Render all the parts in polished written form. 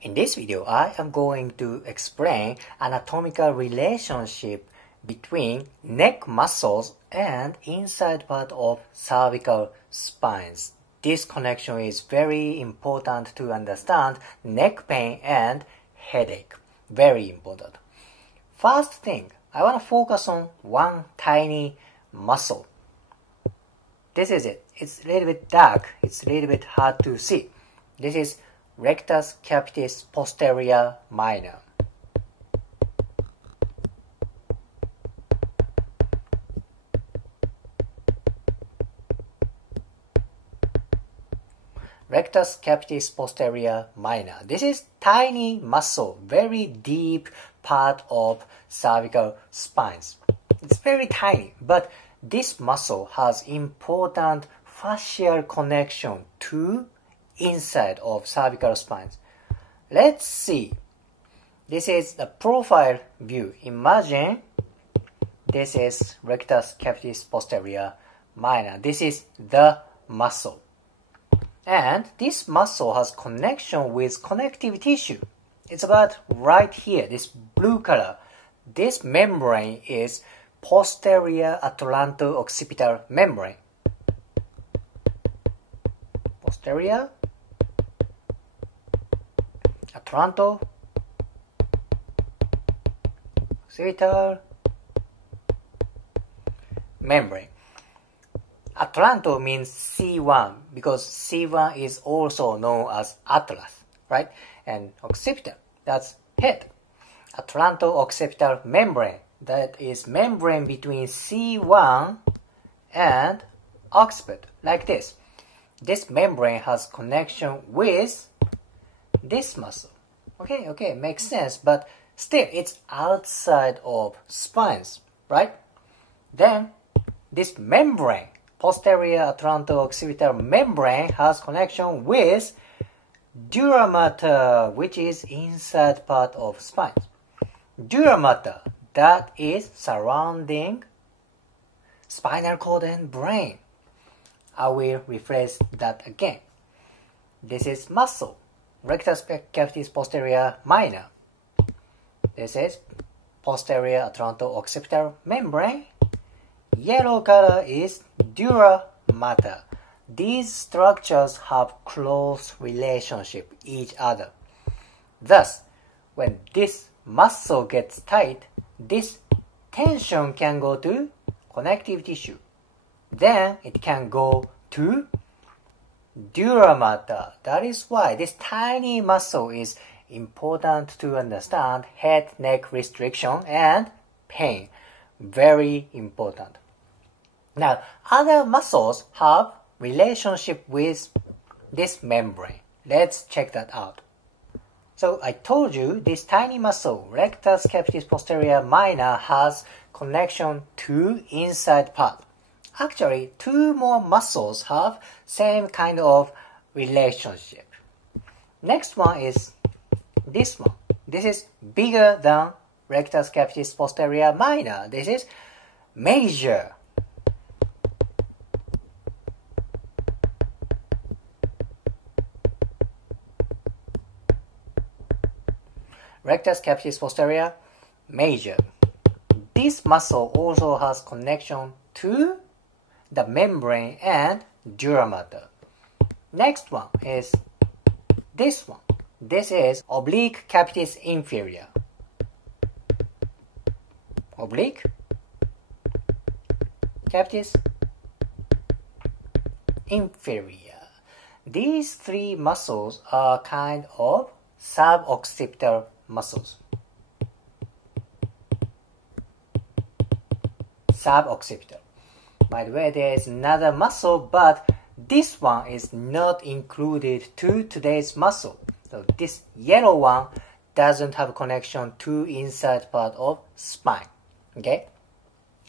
In this video, I am going to explain anatomical relationship between neck muscles and inside part of cervical spines. This connection is very important to understand neck pain and headache. Very important. First thing, I want to focus on one tiny muscle. This is it. It's a little bit dark. It's a little bit hard to see. This is rectus capitis posterior minor. Rectus capitis posterior minor. This is tiny muscle, very deep part of cervical spines. It's very tiny, but this muscle has important fascial connection to inside of cervical spines. Let's see. This is the profile view. Imagine this is rectus capitis posterior minor. This is the muscle. And this muscle has connection with connective tissue. It's about right here, this blue color. This membrane is posterior atlanto-occipital membrane. Posterior atlanto-occipital membrane. Atlanto means C1 because C1 is also known as atlas, right? And occipital, that's head. Atlanto-occipital membrane, that is membrane between C1 and occiput, like this. This membrane has connection with this muscle. Okay, makes sense, but still it's outside of spines, right? Then this membrane, posterior atlanto-occipital membrane, has connection with dura mater, which is inside part of spines. Dura mater, that is surrounding spinal cord and brain. I will rephrase that again. This is muscle, rectus capitis posterior minor. This is posterior atlanto-occipital membrane. Yellow color is dura mater. These structures have close relationship with each other. Thus, when this muscle gets tight, this tension can go to connective tissue. Then it can go to dura mater. That is why this tiny muscle is important to understand head-neck restriction and pain. Very important. Now, other muscles have relationship with this membrane. Let's check that out. So I told you this tiny muscle, rectus capitis posterior minor, has connection to inside part. Actually, two more muscles have same kind of relationship. Next one is this one. This is bigger than rectus capitis posterior minor. This is major. Rectus capitis posterior major. This muscle also has connection to the membrane and dura mater. Next one is this one. This is oblique capitis inferior. Oblique capitis inferior. These three muscles are kind of suboccipital muscles. Suboccipital. By the way, there is another muscle, but this one is not included to today's muscle. So this yellow one doesn't have connection to inside part of spine. Okay?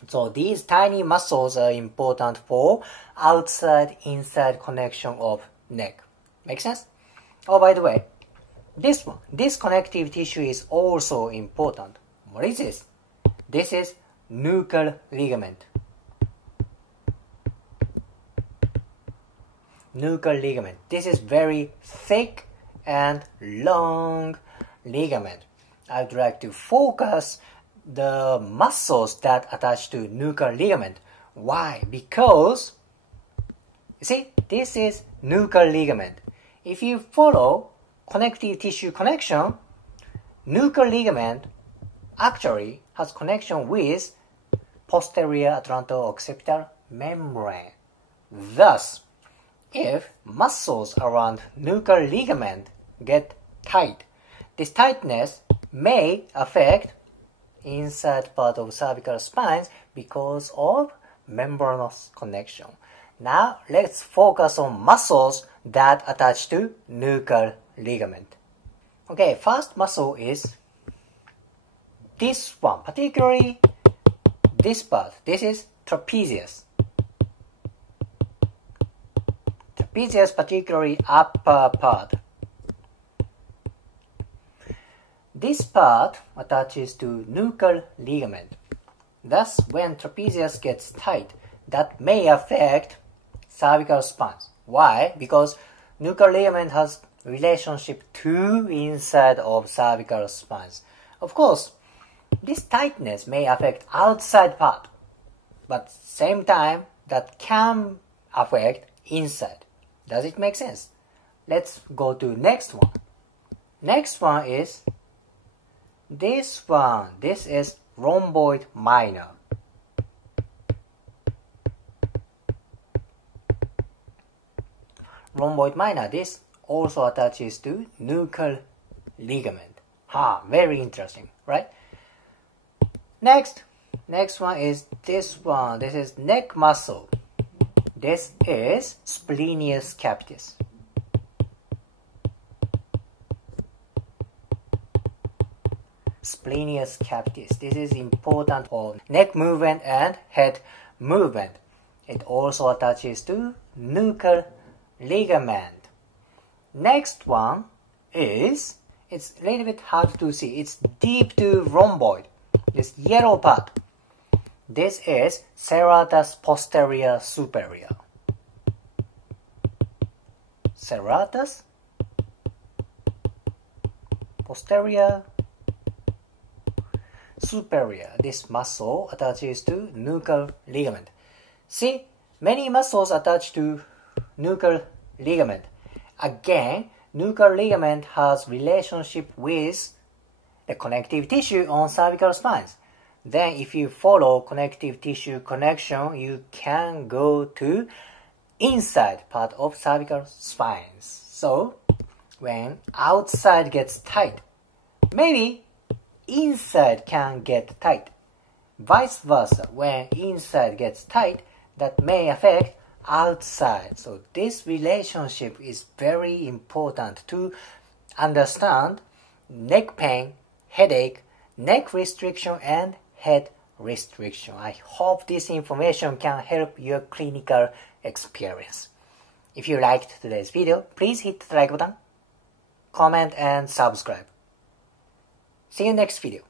So these tiny muscles are important for outside-inside connection of neck. Make sense? Oh, by the way, this one, this connective tissue is also important. What is this? This is nuchal ligament. Nuchal ligament. This is very thick and long ligament. I would like to focus the muscles that attach to nuchal ligament. Why? Because, you see, this is nuchal ligament. If you follow connective tissue connection, nuchal ligament actually has connection with posterior atlanto-occipital membrane. Thus, if muscles around nuchal ligament get tight, this tightness may affect inside part of cervical spine because of membranous connection. Now let's focus on muscles that attach to nuchal ligament. Okay, first muscle is this one, particularly this part. This is trapezius. Trapezius, particularly upper part. This part attaches to nuchal ligament. Thus, when trapezius gets tight, that may affect cervical spine. Why? Because nuchal ligament has relationship to inside of cervical spine. Of course, this tightness may affect outside part, but same time that can affect inside. Does it make sense? Let's go to next one. Next one is this one. This is rhomboid minor. Rhomboid minor. This also attaches to nuchal ligament. Very interesting, right? Next one is this one. This is neck muscle. This is splenius capitis. Splenius capitis. This is important for neck movement and head movement. It also attaches to nuchal ligament. Next one is, it's a little bit hard to see. It's deep to rhomboid. This yellow part. This is serratus posterior superior. Serratus posterior superior. This muscle attaches to nuchal ligament. See, many muscles attach to nuchal ligament. Again, nuchal ligament has relationship with the connective tissue on cervical spines. Then if you follow connective tissue connection, you can go to inside part of cervical spines. So when outside gets tight, maybe inside can get tight. Vice versa, when inside gets tight, that may affect outside. So this relationship is very important to understand neck pain, headache, neck restriction, and head restriction. I hope this information can help your clinical experience. If you liked today's video, please hit the like button, comment, and subscribe. See you next video.